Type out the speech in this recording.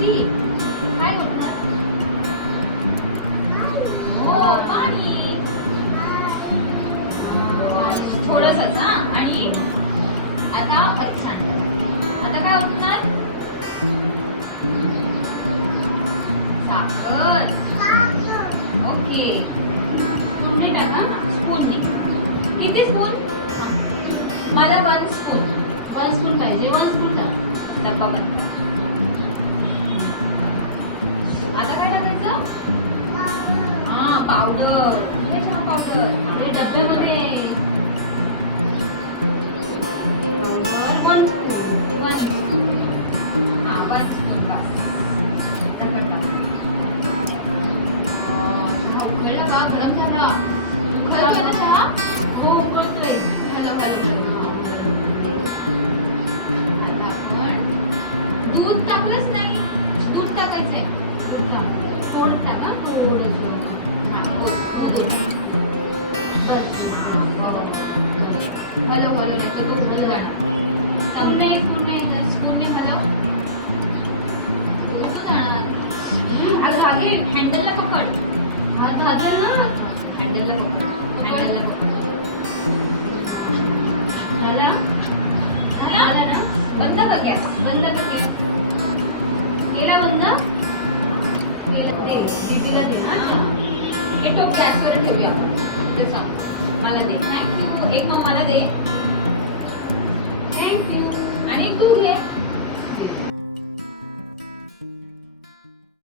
T काय ओतणार? हो पाणी. थोडंसंच हा. आणि आता अच्छा आता काय ओतणार? साखर. ओके नाही टाका. स्पूनने. किती स्पून? मला 1 स्पून. 1 स्पून पाहिजे. 1 स्पून टाक. डब्बा बंद करा. आता काय टाकायचं? हा पावडर. हे चहा पावडर. हे डब्यामध्ये पावडर 1 स्पून. 1 स्पून. हा 1 स्पून बस. झाकण टाका. चहा उकळला का? गरम झाला. उकळतोय ना चहा? हो उकळतोय. Hello hello hello. आता आपण दूध टाकलंच नाही. दूध टाकायचंय. दूध टाक. थोडं टाका. थोडंसं. हा दूध टाक. बस. हॅलो हॅलो नाही तर तो उकळून जाणार. स्पूनने हलव. कसं जाणार? अगं लागेल. हँडलला पकड. हात भाजेल ना. हँडलला पकड. हँडलला पकड. झाला. झाला ना? बंद कर गॅस. बंद कर गॅस. केला बंद. केला. दे दीदीला दे ना. हे टोप गॅसवर ठेवूया आपण. ते सांग मला दे. थँक्यू. एक मग मला दे. थँक्यू.